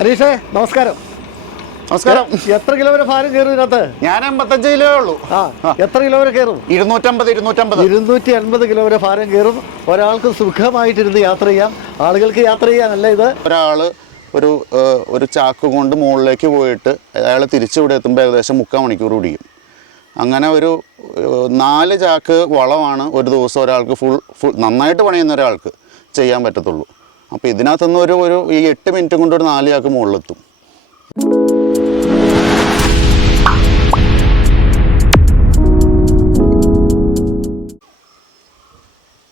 അനീഷേ നമസ്കാരം. നമസ്കാരം. എത്ര കിലോ വരെ ഭാരം കയറും ഇതിനകത്ത് ഞാൻ എൺപത്തഞ്ച് കിലോ ഉള്ളൂ. ആ എത്ര കിലോ വരെ കയറും? ഇരുന്നൂറ്റമ്പത് ഇരുന്നൂറ്റമ്പത്. ഇരുന്നൂറ്റി അൻപത് കിലോ വരെ ഭാരം കയറും. ഒരാൾക്ക് സുഖമായിട്ടിരുന്ന് യാത്ര ചെയ്യാം. ആളുകൾക്ക് യാത്ര ചെയ്യാനല്ല ഇത്. ഒരാൾ ഒരു ഒരു ചാക്ക് കൊണ്ട് മുകളിലേക്ക് പോയിട്ട് അയാൾ തിരിച്ചു ഇവിടെ എത്തുമ്പോൾ ഏകദേശം മുക്കാൽ മണിക്കൂർ പിടിക്കും. അങ്ങനെ ഒരു നാല് ചാക്ക് വളമാണ് ഒരു ദിവസം ഒരാൾക്ക് ഫുൾ ഫുൾ നന്നായിട്ട് പണിയുന്ന ഒരാൾക്ക് ചെയ്യാൻ പറ്റത്തുള്ളൂ. അപ്പോൾ ഇതിനകത്തുനിന്ന് ഒരു ഒരു ഈ എട്ട് മിനിറ്റ് കൊണ്ട് ഒരു നാലിയാക്ക് മുകളിലെത്തും.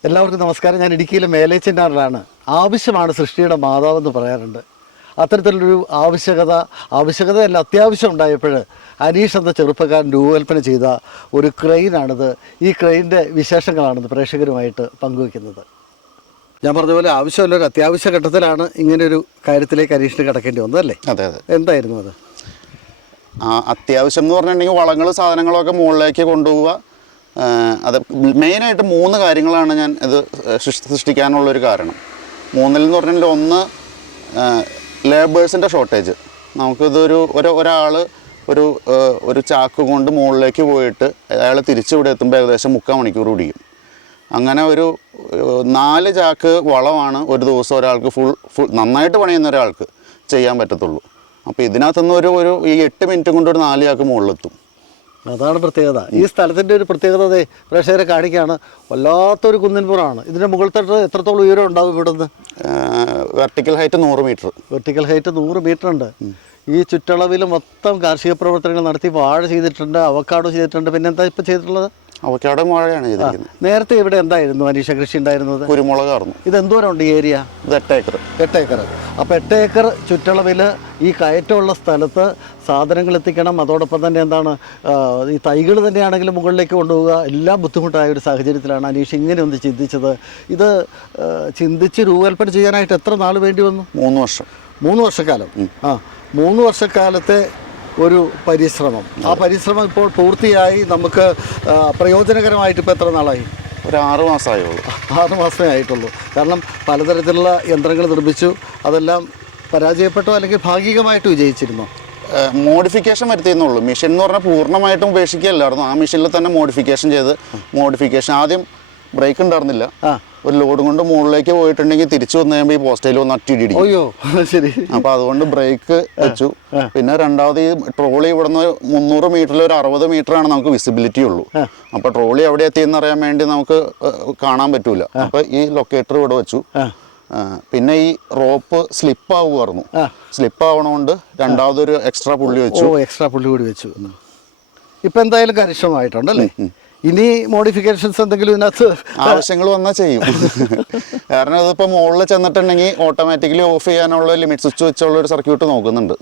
എല്ലാവർക്കും നമസ്കാരം. ഞാൻ ഇടുക്കിയിലെ മേലേച്ചനാറിലാണ്. ആവശ്യമാണ് സൃഷ്ടിയുടെ മാതാവെന്ന് പറയാറുണ്ട്. അത്തരത്തിലൊരു ആവശ്യകത ആവശ്യകതയല്ല അത്യാവശ്യം ഉണ്ടായപ്പോൾ അനീഷ് എന്ന ചെറുപ്പക്കാരൻ രൂപകൽപ്പന ചെയ്ത ഒരു ക്രെയിനാണിത്. ഈ ക്രെയിനിന്റെ വിശേഷങ്ങളാണിത് പ്രേക്ഷകരുമായിട്ട് പങ്കുവയ്ക്കുന്നത്. ഞാൻ പറഞ്ഞ ആവശ്യമല്ല ഒരു അത്യാവശ്യ ഘട്ടത്തിലാണ് ഇങ്ങനെ ഒരു കാര്യത്തിലേക്ക് അനീഷിന് കിടക്കേണ്ടി വന്നത് അല്ലേ അതെ അതെ. എന്തായിരുന്നു അത്? ആ, അത്യാവശ്യം എന്ന് പറഞ്ഞിട്ടുണ്ടെങ്കിൽ വളങ്ങൾ സാധനങ്ങളൊക്കെ മുകളിലേക്ക് കൊണ്ടുപോവുക. അത് മെയിനായിട്ട് മൂന്ന് കാര്യങ്ങളാണ് ഞാൻ ഇത് സൃഷ്ടി- സൃഷ്ടിക്കാനുള്ളൊരു കാരണം. മൂന്നിൽ എന്ന് പറഞ്ഞിട്ടുണ്ടെങ്കിൽ ഒന്ന് ലേബേഴ്സിന്റെ ഷോർട്ടേജ് നമുക്കിതൊരു ഒരു ഒരാൾ ഒരു ഒരു ചാക്ക് കൊണ്ട് മുകളിലേക്ക് പോയിട്ട് അയാൾ തിരിച്ചു ഇവിടെ എത്തുമ്പോൾ ഏകദേശം മുക്കാൽ മണിക്കൂർ കൂടിയും അങ്ങനെ ഒരു നാല് ചാക്ക് വളമാണ് ഒരു ദിവസം ഒരാൾക്ക് ഫുൾ ഫുൾ നന്നായിട്ട് പണിയുന്ന ഒരാൾക്ക് ചെയ്യാൻ പറ്റത്തുള്ളൂ. അപ്പോൾ ഇതിനകത്തുനിന്ന് ഒരു ഒരു ഈ എട്ട് മിനിറ്റ് കൊണ്ട് ഒരു നാല് ചാക്ക് മുകളിലെത്തും. അതാണ് പ്രത്യേകത. ഈ സ്ഥലത്തിന്റെ ഒരു പ്രത്യേകത പ്രേക്ഷകരെ കാണിക്കുകയാണ്. വല്ലാത്തൊരു കുന്നിൻപുറമാണ്. ഇതിന്റെ മുകൾ തട്ട് എത്രത്തോളം ഉയരം ഉണ്ടാവും ഇവിടുന്ന്? വെർട്ടിക്കൽ ഹൈറ്റ് നൂറ് മീറ്റർ വെർട്ടിക്കൽ ഹൈറ്റ് നൂറ് മീറ്റർ ഉണ്ട്. ഈ ചുറ്റളവിൽ മൊത്തം കാർഷിക പ്രവർത്തനങ്ങൾ നടത്തി വാഴ ചെയ്തിട്ടുണ്ട് അവക്കാടോ ചെയ്തിട്ടുണ്ട്. പിന്നെന്താ ഇപ്പം ചെയ്തിട്ടുള്ളത്? അവക്കവിടെ വാഴയാണ് ചെയ്തിരിക്കുന്നത്. നേരത്തെ ഇവിടെ എന്തായിരുന്നു അനീഷ കൃഷി ഉണ്ടായിരുന്നത്? കുരുമുളകാർന്നു. ഇത് എന്തോരം ഉണ്ട് ഈ ഏരിയ? ഇത് എട്ട് ഏക്കർ എട്ട് ഏക്കർ അപ്പോൾ എട്ട് ഏക്കർ ചുറ്റളവിൽ ഈ കയറ്റമുള്ള സ്ഥലത്ത് സാധനങ്ങൾ എത്തിക്കണം. അതോടൊപ്പം തന്നെ എന്താണ് ഈ തൈകൾ തന്നെയാണെങ്കിലും മുകളിലേക്ക് കൊണ്ടുപോവുക. എല്ലാം ബുദ്ധിമുട്ടായ ഒരു സാഹചര്യത്തിലാണ് അനീഷ് ഇങ്ങനെ ഒന്ന് ചിന്തിച്ചത്. ഇത് ചിന്തിച്ച് രൂപകൽപ്പന ചെയ്യാനായിട്ട് എത്ര നാൾ വേണ്ടി വന്നു? മൂന്ന് വർഷം. മൂന്ന് വർഷക്കാലം. ആ മൂന്ന് വർഷക്കാലത്തെ ഒരു പരിശ്രമം. ആ പരിശ്രമം ഇപ്പോൾ പൂർത്തിയായി. നമുക്ക് പ്രയോജനകരമായിട്ട് ഇപ്പോൾ എത്ര നാളായി? ഒരു ആറ് മാസമായുള്ളൂ. ആറ് മാസമേ ആയിട്ടുള്ളൂ. കാരണം പലതരത്തിലുള്ള യന്ത്രങ്ങൾ നിർമ്മിച്ചു. അതെല്ലാം പരാജയപ്പെട്ടോ അല്ലെങ്കിൽ ഭാഗികമായിട്ട് വിജയിച്ചിരുന്നോ? മോഡിഫിക്കേഷൻ വരുത്തിയെന്നുള്ളൂ. മെഷീൻ എന്ന് പറഞ്ഞാൽ പൂർണമായിട്ടും ഉപേക്ഷിക്കുകയല്ലായിരുന്നു. ആ മെഷീനിൽ തന്നെ മോഡിഫിക്കേഷൻ ചെയ്ത് മോഡിഫിക്കേഷൻ ആദ്യം ബ്രേക്ക് ഉണ്ടായിരുന്നില്ല. ആ. ഒരു ലോഡ് കൊണ്ട് മുകളിലേക്ക് പോയിട്ടുണ്ടെങ്കിൽ തിരിച്ചു വന്നു കഴിയുമ്പോൾ ഈ പോസ്റ്റയിൽ വന്ന് അറ്റിടിക്കും അയ്യോ ശരി. അപ്പൊ അതുകൊണ്ട് ബ്രേക്ക് വെച്ചു. പിന്നെ രണ്ടാമത് ഈ ട്രോളി ഇവിടുന്ന് മുന്നൂറ് മീറ്ററിൽ ഒരു അറുപത് മീറ്റർ ആണ് നമുക്ക് വിസിബിലിറ്റി ഉള്ളൂ. അപ്പൊ ട്രോളി എവിടെ എത്തിയെന്ന് അറിയാൻ വേണ്ടി നമുക്ക് കാണാൻ പറ്റൂല. അപ്പൊ ഈ ലൊക്കേറ്റർ ഇവിടെ വെച്ചു. പിന്നെ ഈ റോപ്പ് സ്ലിപ്പ് ആവുമായിരുന്നു. സ്ലിപ്പ് ആവണോണ്ട് രണ്ടാമതൊരു എക്സ്ട്രാ പുള്ളി വെച്ചു. എക്സ്ട്രാ പുള്ളി കൂടി വെച്ചു. ഇപ്പൊ എന്തായാലും കാര്യക്ഷമമായിട്ടുണ്ടല്ലേ ഇനി മോഡിഫിക്കേഷൻസ് എന്തെങ്കിലും ഇതിനകത്ത് ആവശ്യങ്ങൾ വന്നാൽ ചെയ്യും. കാരണം അതിപ്പോൾ മുകളിൽ ചെന്നിട്ടുണ്ടെങ്കിൽ ഓട്ടോമാറ്റിക്കലി ഓഫ് ചെയ്യാനുള്ള ലിമിറ്റ് സ്വിച്ച് വെച്ചുള്ള ഒരു സർക്യൂട്ട് നോക്കുന്നുണ്ട്.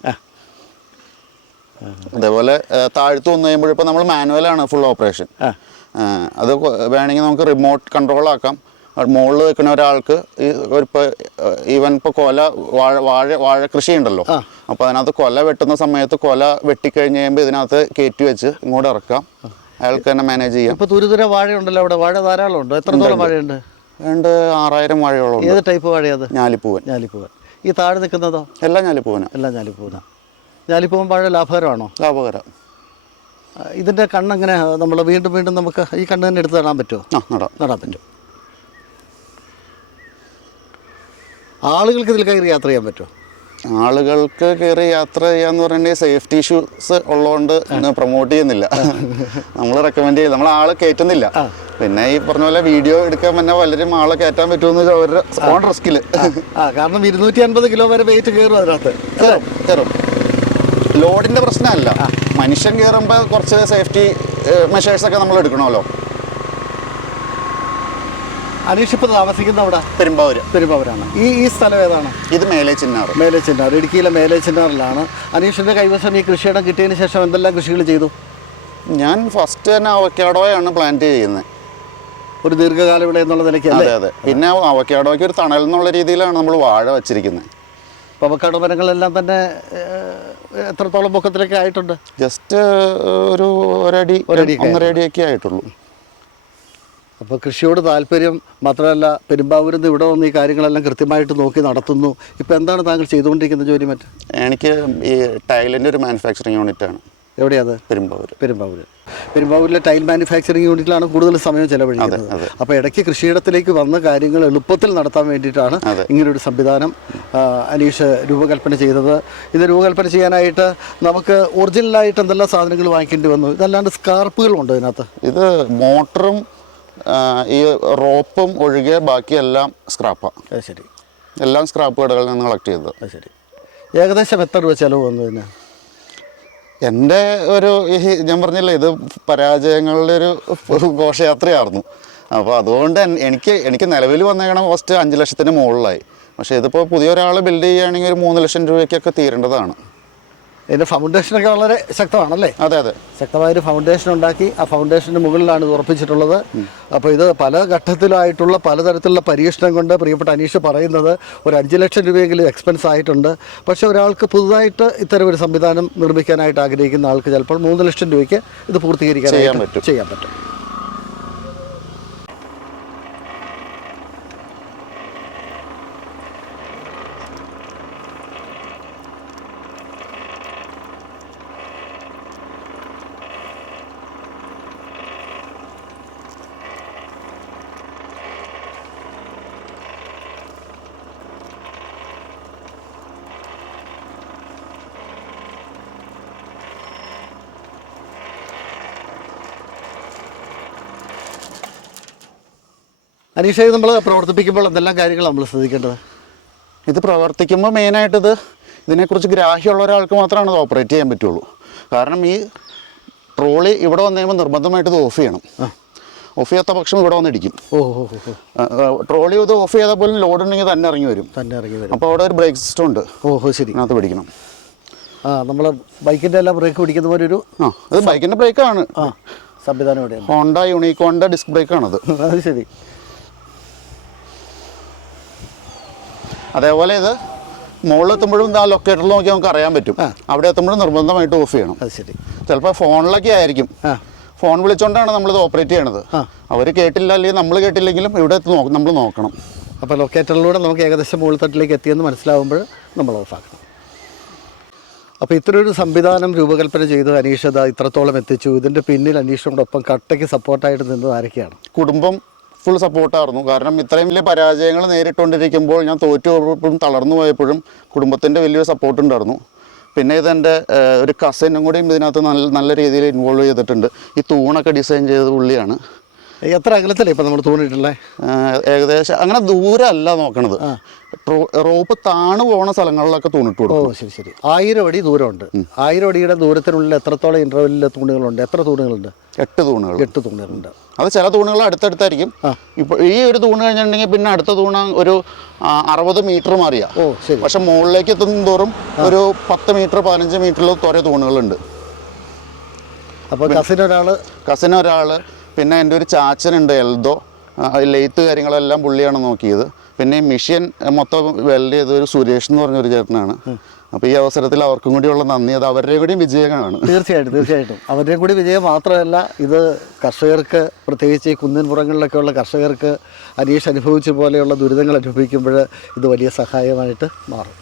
അതേപോലെ താഴ്ത്തു വന്നു കഴിയുമ്പോൾ ഇപ്പോൾ നമ്മൾ മാനുവലാണ് ഫുൾ ഓപ്പറേഷൻ അത് വേണമെങ്കിൽ നമുക്ക് റിമോട്ട് കൺട്രോൾ ആക്കാം. മുകളിൽ നിൽക്കുന്ന ഒരാൾക്ക് ഇപ്പോൾ ഈവൻ ഇപ്പോൾ കൊല വാഴ വാഴ വാഴ കൃഷി ഉണ്ടല്ലോ അപ്പോൾ അതിനകത്ത് കൊല വെട്ടുന്ന സമയത്ത് കൊല വെട്ടിക്കഴിഞ്ഞ് കഴിയുമ്പോൾ ഇതിനകത്ത് കയറ്റി വെച്ച് ഇങ്ങോട്ട് ഇറക്കാം. അയാൾക്ക് തന്നെ മാനേജ് ചെയ്യാം. ഇപ്പൊ തുരുതുര വാഴയുണ്ടല്ലോ അവിടെ. വാഴ ധാരാളം ഉണ്ട്? എത്രത്തോളം വാഴയുണ്ട്? രണ്ട് ആറായിരം വാഴയോളം ഏത് ടൈപ്പ് വാഴയത് ഞാലിപ്പൂവൻ. ഞാലിപ്പൂവൻ. ഈ താഴെ നിൽക്കുന്നതോ? എല്ലാം ഞാലിപ്പൂവനാ. എല്ലാം ഞാലിപ്പൂവനാ. ഞാലിപ്പൂവൻ വാഴ ലാഭകരമാണോ? ലാഭകരം. ഇതിന്റെ കണ്ണെങ്ങനെ നമ്മൾ വീണ്ടും വീണ്ടും നമുക്ക് ഈ കണ്ണ് തന്നെ എടുത്ത് നടാൻ പറ്റുമോ ആ നടാം. നടാൻ പറ്റും. ആളുകൾക്ക് ഇതിൽ കയറി യാത്ര ചെയ്യാൻ പറ്റുമോ ആളുകൾക്ക് കയറി യാത്ര ചെയ്യാന്ന് പറഞ്ഞിട്ടുണ്ടെങ്കിൽ സേഫ്റ്റി ഇഷ്യൂസ് ഉള്ളതുകൊണ്ട് പ്രൊമോട്ട് ചെയ്യുന്നില്ല. നമ്മൾ റെക്കമെൻഡ് ചെയ്യില്ല നമ്മൾ ആളെ കയറ്റുന്നില്ല പിന്നെ ഈ പറഞ്ഞ പോലെ വീഡിയോ എടുക്കാൻ തന്നെ പലരും ആളെ കയറ്റാൻ പറ്റുമെന്ന് അവരുടെ ഓൺ റിസ്കിൽ ആ. കാരണം ഇരുന്നൂറ്റി അൻപത് കിലോ വരെ വെയിറ്റ് കയറും അതിനകത്ത്. കയറും കയറും ലോഡിന്റെ പ്രശ്നമല്ല. മനുഷ്യൻ കയറുമ്പോൾ കുറച്ച് സേഫ്റ്റി മെഷേഴ്സ് ഒക്കെ നമ്മൾ എടുക്കണമല്ലോ. അനീഷ് ഇപ്പോൾ താമസിക്കുന്ന അവിടെ പെരുമ്പാവൂര്. പെരുമ്പാവൂരാണ്. ഈ ഈ സ്ഥലം ഏതാണ്? ഇത് മേലെ ചിന്നാർ. മേലെ ചിന്നാർ. ഇടുക്കിയിലെ മേലെ ചിന്നാറിലാണ്. അനീഷിന്റെ കൈവശം ഈ കൃഷിയിടം കിട്ടിയതിന് ശേഷം എന്തെല്ലാം കൃഷികൾ ചെയ്തു? ഞാൻ ഫസ്റ്റ് തന്നെ അവക്കാഡോയാണ് പ്ലാന്റ് ചെയ്യുന്നത്. ഒരു ദീർഘകാല വിള എന്നുള്ള നിലയ്ക്ക് അതെ അതെ. പിന്നെ അവക്കാഡോയ്ക്ക് ഒരു തണൽ എന്നുള്ള രീതിയിലാണ് നമ്മൾ വാഴ വെച്ചിരിക്കുന്നത്. അപ്പോൾ അവക്കാടോ മരങ്ങളെല്ലാം തന്നെ എത്രത്തോളം പൊക്കത്തിലൊക്കെ ആയിട്ടുണ്ട്? ജസ്റ്റ് ഒരു ഒരടി ഒരടി ഒന്നര അടിയൊക്കെ ആയിട്ടുള്ളൂ. അപ്പോൾ കൃഷിയോട് താല്പര്യം മാത്രമല്ല പെരുമ്പാവൂരിൽ ഇവിടെ വന്ന് ഈ കാര്യങ്ങളെല്ലാം കൃത്യമായിട്ട് നോക്കി നടത്തുന്നു. ഇപ്പോൾ എന്താണ് താങ്കൾ ചെയ്തുകൊണ്ടിരിക്കുന്ന ജോലി മറ്റ്? എനിക്ക് ഈ ടൈലിന്റെ ഒരു മാനുഫാക്ചറിങ് യൂണിറ്റാണ് എവിടെയത് പെരുമ്പാവൂർ പെരുമ്പാവൂർ പെരുമ്പാവൂരിലെ ടൈൽ മാനുഫാക്ചറിങ് യൂണിറ്റിലാണ് കൂടുതൽ സമയം ചെലവഴിക്കുന്നത്. അപ്പോൾ ഇടയ്ക്ക് കൃഷിയിടത്തിലേക്ക് വന്ന കാര്യങ്ങൾ എളുപ്പത്തിൽ നടത്താൻ വേണ്ടിയിട്ടാണ് ഇങ്ങനൊരു സംവിധാനം അനീഷ് രൂപകൽപ്പന ചെയ്തത്. ഇത് രൂപകൽപ്പന ചെയ്യാനായിട്ട് നമുക്ക് ഒറിജിനലായിട്ട് എന്തെല്ലാം സാധനങ്ങൾ വാങ്ങിക്കേണ്ടി വന്നു? ഇതല്ലാണ്ട് സ്കാർപ്പുകളുണ്ടോ ഇതിനകത്ത്? ഇത് മോട്ടറും ഈ റോപ്പും ഒഴികെ ബാക്കിയെല്ലാം സ്ക്രാപ്പാണ് അത് ശരി. എല്ലാം സ്ക്രാപ്പ് കടകളിൽ നിന്ന് കളക്ട് ചെയ്തത്. അത് ശരി. ഏകദേശം എത്ര രൂപ ചിലവ് വന്നു ഇതിന്? എന്റെ ഒരു ഈ ഞാൻ പറഞ്ഞില്ലേ ഇത് പരാജയങ്ങളുടെ ഒരു ഘോഷയാത്രയായിരുന്നു. അപ്പോൾ അതുകൊണ്ട് എനിക്ക് എനിക്ക് നിലവിൽ വന്നേക്കണം ഫസ്റ്റ് അഞ്ച് ലക്ഷത്തിന് മുകളിലായി. പക്ഷേ ഇതിപ്പോൾ പുതിയ ഒരാൾ ബിൽഡ് ചെയ്യുകയാണെങ്കിൽ ഒരു മൂന്ന് ലക്ഷം രൂപയ്ക്കൊക്കെ തീരേണ്ടതാണ്. ഇതിന്റെ ഫൗണ്ടേഷനൊക്കെ വളരെ ശക്തമാണല്ലേ? അതെ അതെ. ശക്തമായ ഒരു ഫൗണ്ടേഷൻ ഉണ്ടാക്കി ആ ഫൗണ്ടേഷന്റെ മുകളിലാണ് ഇത് ഉറപ്പിച്ചിട്ടുള്ളത്. അപ്പോൾ ഇത് പല ഘട്ടത്തിലായിട്ടുള്ള പലതരത്തിലുള്ള പരീക്ഷണം കൊണ്ട് പ്രിയപ്പെട്ട അനീഷ് പറയുന്നത് ഒരു അഞ്ച് ലക്ഷം രൂപയെങ്കിലും എക്സ്പെൻസ് ആയിട്ടുണ്ട്. പക്ഷേ ഒരാൾക്ക് പുതുതായിട്ട് ഇത്തരം ഒരു സംവിധാനം നിർമ്മിക്കാനായിട്ട് ആഗ്രഹിക്കുന്ന ആൾക്ക് ചിലപ്പോൾ മൂന്ന് ലക്ഷം രൂപയ്ക്ക് ഇത് പൂർത്തീകരിക്കാൻ ചെയ്യാൻ പറ്റും. ചെയ്യാൻ പറ്റും. അനീഷ് ഇത് നമ്മൾ പ്രവർത്തിപ്പിക്കുമ്പോൾ എന്തെല്ലാം കാര്യങ്ങൾ നമ്മൾ ശ്രദ്ധിക്കേണ്ടത്? ഇത് പ്രവർത്തിക്കുമ്പോൾ മെയിനായിട്ട് ഇത് ഇതിനെക്കുറിച്ച് ഗ്രാഹ്യമുള്ള ഒരാൾക്ക് മാത്രമാണ് ഇത് ഓപ്പറേറ്റ് ചെയ്യാൻ പറ്റുള്ളൂ. കാരണം ഈ ട്രോളി ഇവിടെ വന്നു കഴിയുമ്പോൾ നിർബന്ധമായിട്ട് ഇത് ഓഫ് ചെയ്യണം. ഓഫ് ചെയ്യാത്ത പക്ഷം ഇവിടെ വന്നിടിക്കും. ട്രോളി ഇത് ഓഫ് ചെയ്താൽ പോലും ലോഡ് ഉണ്ടെങ്കിൽ തന്നെ ഇറങ്ങി വരും. തന്നെ ഇറങ്ങി വരും. അപ്പോൾ അവിടെ ഒരു ബ്രേക്ക് സിസ്റ്റം ഉണ്ട്. ഓഹോ ശരി. അതിനകത്ത് പിടിക്കണം. ആ നമ്മൾ ബൈക്കിന്റെ എല്ലാം ബ്രേക്ക് പിടിക്കുന്ന പോലെ ഒരു ആ അത് ബൈക്കിന്റെ ബ്രേക്കാണ്. ആ സംവിധാനം ഇവിടെ ഹോണ്ട യൂണിക്കോണിന്റെ ഡിസ്ക് ബ്രേക്കാണത്. അത് ശരി. അതേപോലെ ഇത് മുകളിൽ എത്തുമ്പോഴും ആ ലൊക്കേറ്ററിൽ നോക്കി നമുക്ക് അറിയാൻ പറ്റും. അവിടെ എത്തുമ്പോഴും നിർബന്ധമായിട്ട് ഓഫ് ചെയ്യണം. അത് ശരി. ചിലപ്പോൾ ഫോണിലൊക്കെ ആയിരിക്കും. ഫോൺ വിളിച്ചുകൊണ്ടാണ് നമ്മളിത് ഓപ്പറേറ്റ് ചെയ്യണത്. അവർ കേട്ടില്ല അല്ലെങ്കിൽ നമ്മൾ കേട്ടില്ലെങ്കിലും ഇവിടെ എത്തി നോക്കും നമ്മൾ നോക്കണം. അപ്പോൾ ലൊക്കേറ്ററിലൂടെ നമുക്ക് ഏകദേശം മുകളിൽ തട്ടിലേക്ക് എത്തിയെന്ന് മനസ്സിലാവുമ്പോൾ നമ്മൾ ഓഫാക്കണം അപ്പോൾ ഇത്രയൊരു സംവിധാനം രൂപകൽപ്പന ചെയ്ത് അനീഷ് ഇത്രത്തോളം എത്തിച്ചു. ഇതിന്റെ പിന്നിൽ അനീഷിനോടൊപ്പം കട്ടയ്ക്ക് സപ്പോർട്ടായിട്ട് നിന്നത് ആരൊക്കെയാണ്? കുടുംബം ഫുൾ സപ്പോർട്ടായിരുന്നു കാരണം ഇത്രയും വലിയ പരാജയങ്ങൾ നേരിട്ടുകൊണ്ടിരിക്കുമ്പോൾ ഞാൻ തോറ്റു പോയപ്പോഴും തളർന്നു പോയപ്പോഴും കുടുംബത്തിന്റെ വലിയൊരു സപ്പോർട്ട് ഉണ്ടായിരുന്നു. പിന്നെ ഇതെന്റെ ഒരു കസിനും കൂടിയും ഇതിനകത്ത് നല്ല നല്ല രീതിയിൽ ഇൻവോൾവ് ചെയ്തിട്ടുണ്ട്. ഈ തൂണൊക്കെ ഡിസൈൻ ചെയ്തത് പുള്ളിയാണ്. എത്ര അകലത്തിലേ ഇപ്പം നമ്മൾ തൂണിട്ടുള്ളത് ഏകദേശം അങ്ങനെ ദൂരമല്ല നോക്കണത്. റോപ്പ് താണു പോണ സ്ഥലങ്ങളിലൊക്കെ തൂണിട്ട് കൊടുക്കും. ഓ ശരി ശരി. ആയിരം അടി ദൂരമുണ്ട്. ആയിരം അടിയുടെ ദൂരത്തിനുള്ളിൽ എത്രത്തോളം ഇന്റർവെല്ലിൽ തൂണുകളുണ്ട്? എത്ര തൂണുകളുണ്ട്? എട്ട് തൂണുകൾ. എട്ട് തൂണുകളുണ്ട്. അത് ചില തൂണുകൾ അടുത്തടുത്തായിരിക്കും. ഇപ്പോൾ ഈ ഒരു തൂണ് കഴിഞ്ഞിട്ടുണ്ടെങ്കിൽ പിന്നെ അടുത്ത തൂണ് ഒരു അറുപത് മീറ്റർ മാറിയാ. ഓ ശരി. പക്ഷെ മുകളിലേക്ക് എത്തുന്നതോറും തോറും ഒരു പത്ത് മീറ്റർ പതിനഞ്ച് മീറ്ററിൽ തോരെ തൂണുകളുണ്ട്. അപ്പോൾ കസിൻ ഒരാൾ? കസിൻ ഒരാൾ പിന്നെ എന്റെ ഒരു ചാച്ചനുണ്ട് എൽദോ. ലെയ്ത്ത് കാര്യങ്ങളെല്ലാം പുള്ളിയാണ് നോക്കിയത്. പിന്നെ മിഷ്യൻ മൊത്തം വെൽഡ് ചെയ്ത ഒരു സുരേഷ് എന്ന് പറഞ്ഞ ഒരു ചേട്ടനാണ് അപ്പൊ ഈ അവസരത്തിൽ അവർക്കും കൂടിയുള്ള നന്ദി. അത് അവരുടെ കൂടിയും വിജയമാണ് തീർച്ചയായിട്ടും തീർച്ചയായിട്ടും. അവരുടെ കൂടി വിജയം മാത്രമല്ല ഇത് കർഷകർക്ക് പ്രത്യേകിച്ച് ഈ കുന്നിൻപുറങ്ങളിലൊക്കെയുള്ള കർഷകർക്ക് അനീഷ് അനുഭവിച്ച പോലെയുള്ള ദുരിതങ്ങൾ അനുഭവിക്കുമ്പോൾ ഇത് വലിയ സഹായമായിട്ട് മാറും.